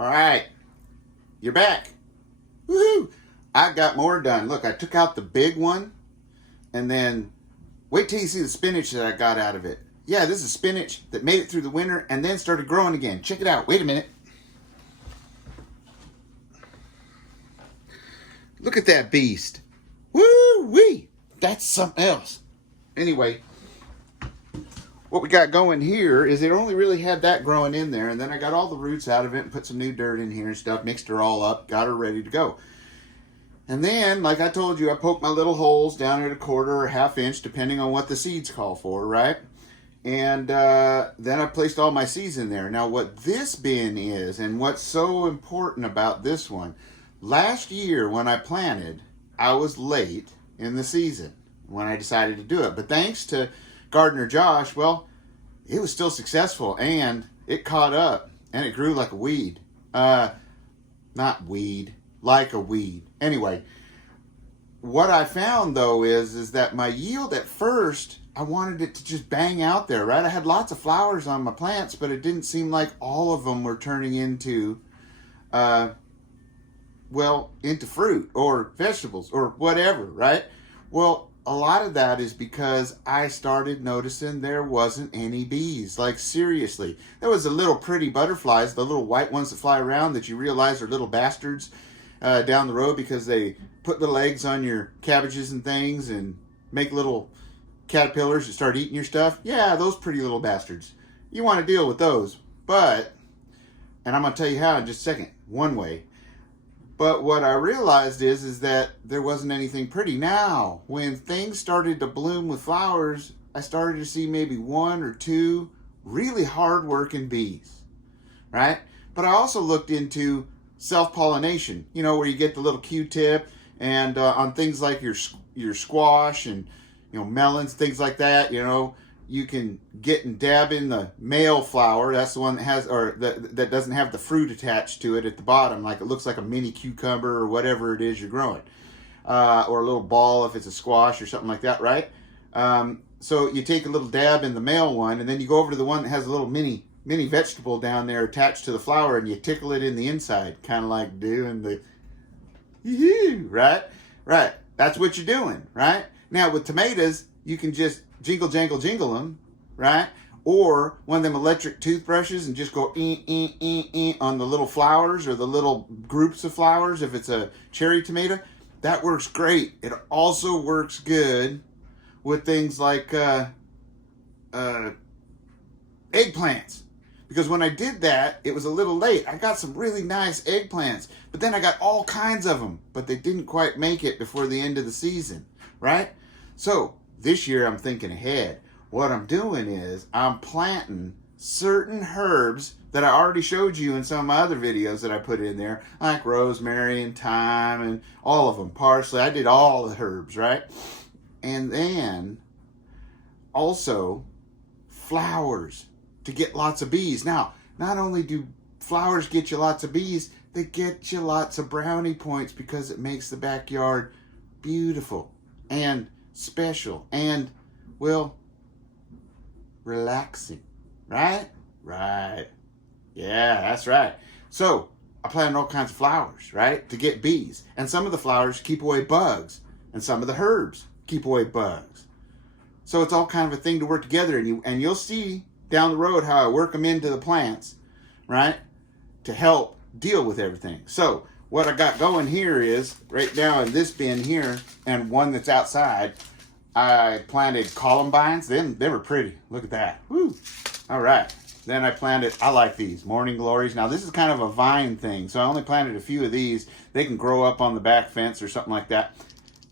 All right, you're back. Woohoo! I got more done. Look, I took out the big one, and then wait till you see the spinach that I got out of it. Yeah, this is spinach that made it through the winter and then started growing again. Check it out. Wait a minute. Look at that beast. Woo-wee! That's something else. Anyway, what we got going here is it only really had that growing in there, and then I got all the roots out of it and put some new dirt in here and stuff, mixed her all up, got her ready to go. And then, like I told you, I poked my little holes down at 1/4 or 1/2 inch, depending on what the seeds call for, right? And then I placed all my seeds in there. Now, what this bin is, and what's so important about this one, last year when I planted, I was late in the season when I decided to do it. But thanks to Gardener Josh, well, it was still successful, and it caught up, and it grew like a weed. Not weed, like a weed. Anyway, what I found, though, is that my yield at first, I wanted it to just bang out there, right? I had lots of flowers on my plants, but it didn't seem like all of them were turning into, into fruit or vegetables or whatever, right? Well, a lot of that is because I started noticing there wasn't any bees. Like, seriously. There was the little pretty butterflies, the little white ones that fly around that you realize are little bastards down the road because they put little eggs on your cabbages and things and make little caterpillars that start eating your stuff. Yeah, those pretty little bastards. You want to deal with those. But, and I'm going to tell you how in just a second, one way. But what I realized is that there wasn't anything pretty. Now, when things started to bloom with flowers, I started to see maybe 1 or 2 really hard-working bees, right? But I also looked into self-pollination, where you get the little Q-tip and on things like your squash and, melons, things like that, you can get and dab in the male flower. That's the one that has, or that doesn't have the fruit attached to it at the bottom. Like it looks like a mini cucumber or whatever it is you're growing. Or a little ball if it's a squash or something like that, right? So you take a little dab in the male one, and then you go over to the one that has a little mini vegetable down there attached to the flower, and you tickle it in the inside, kind of like doing the, right? Right. That's what you're doing, right? Now with tomatoes, you can just jingle them, right? Or one of them electric toothbrushes and just go on the little flowers or the little groups of flowers if it's a cherry tomato. That works great. It also works good with things like eggplants. Because when I did that, it was a little late. I got some really nice eggplants, but then I got all kinds of them, but they didn't quite make it before the end of the season, right? So this year I'm thinking ahead. What I'm doing is I'm planting certain herbs that I already showed you in some of my other videos that I put in there, like rosemary and thyme and all of them, parsley. I did all the herbs, right? And then also flowers to get lots of bees. Now, not only do flowers get you lots of bees, they get you lots of brownie points because it makes the backyard beautiful and special and, well, relaxing, right? Right. Yeah, that's right. So I planted all kinds of flowers, right, to get bees. And some of the flowers keep away bugs, and some of the herbs keep away bugs. So it's all kind of a thing to work together, and you'll see down the road how I work them into the plants, right, to help deal with everything. So what I got going here is, right now in this bin here, and one that's outside, I planted columbines. They were pretty. Look at that. Woo. All right. Then I planted, I like these, morning glories. Now this is kind of a vine thing, so I only planted a few of these. They can grow up on the back fence or something like that.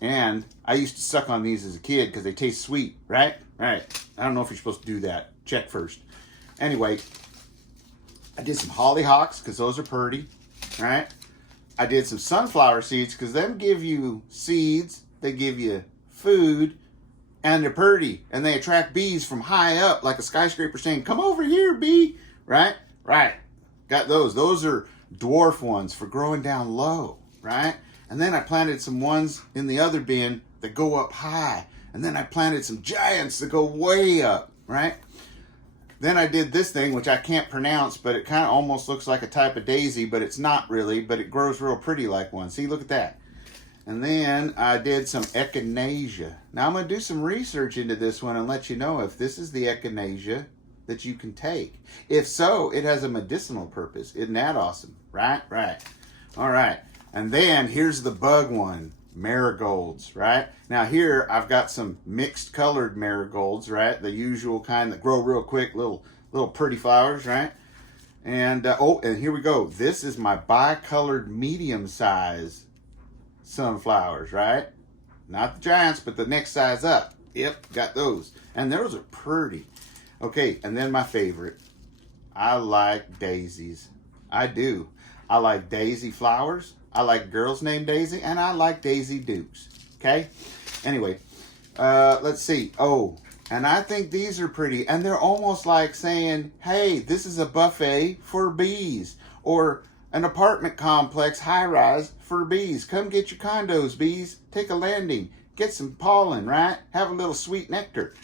And I used to suck on these as a kid because they taste sweet, right? Right. I don't know if you're supposed to do that. Check first. Anyway, I did some hollyhocks because those are pretty, right? I did some sunflower seeds because them give you seeds, they give you food, and they're pretty, and they attract bees from high up, like a skyscraper saying, "Come over here, bee," right? Right. Got those. Those are dwarf ones for growing down low, right? And then I planted some ones in the other bin that go up high, and then I planted some giants that go way up, right? Then I did this thing, which I can't pronounce, but it kind of almost looks like a type of daisy, but it's not really, but it grows real pretty like one. See, look at that. And then I did some echinacea. Now I'm going to do some research into this one and let you know if this is the echinacea that you can take. If so, it has a medicinal purpose. Isn't that awesome? Right? Right. All right. And then here's the bug one. Marigolds, right? Now here I've got some mixed colored marigolds, right? The usual kind that grow real quick, little pretty flowers, right? And and here we go. This is my bicolored medium size sunflowers, right? Not the giants, but the next size up. Yep, got those. And those are pretty. Okay, and then my favorite. I like daisies. I do. I like daisy flowers. I like girls named Daisy, and I like Daisy Dukes. Okay? Anyway, let's see. Oh, and I think these are pretty. And they're almost like saying, hey, this is a buffet for bees. Or an apartment complex high-rise for bees. Come get your condos, bees. Take a landing. Get some pollen, right? Have a little sweet nectar.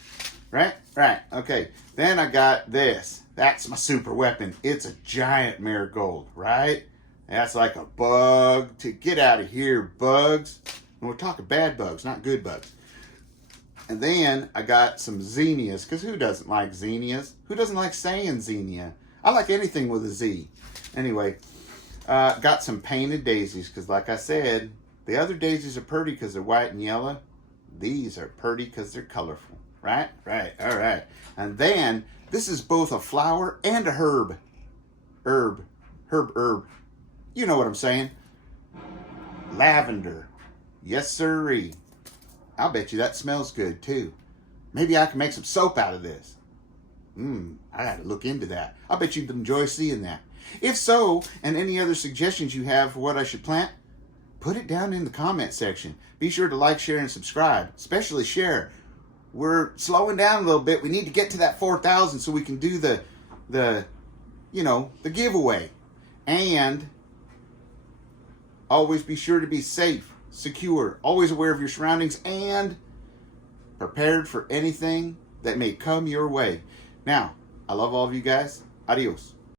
Right? Right. Okay. Then I got this. That's my super weapon. It's a giant marigold, right? That's like a bug. To get out of here, bugs. And we're talking bad bugs, not good bugs. And then I got some zinnias, because who doesn't like zinnias? Who doesn't like saying zinnia? I like anything with a Z. Anyway, got some painted daisies, because like I said, the other daisies are pretty because they're white and yellow. These are pretty because they're colorful. Right? Right. All right. And then this is both a flower and a herb. Herb. You know what I'm saying. Lavender. Yes, sirree. I'll bet you that smells good, too. Maybe I can make some soap out of this. I got to look into that. I bet you'd enjoy seeing that. If so, and any other suggestions you have for what I should plant, put it down in the comment section. Be sure to like, share, and subscribe. Especially share. We're slowing down a little bit. We need to get to that 4,000 so we can do the giveaway. And always be sure to be safe, secure, always aware of your surroundings, and prepared for anything that may come your way. Now, I love all of you guys. Adios.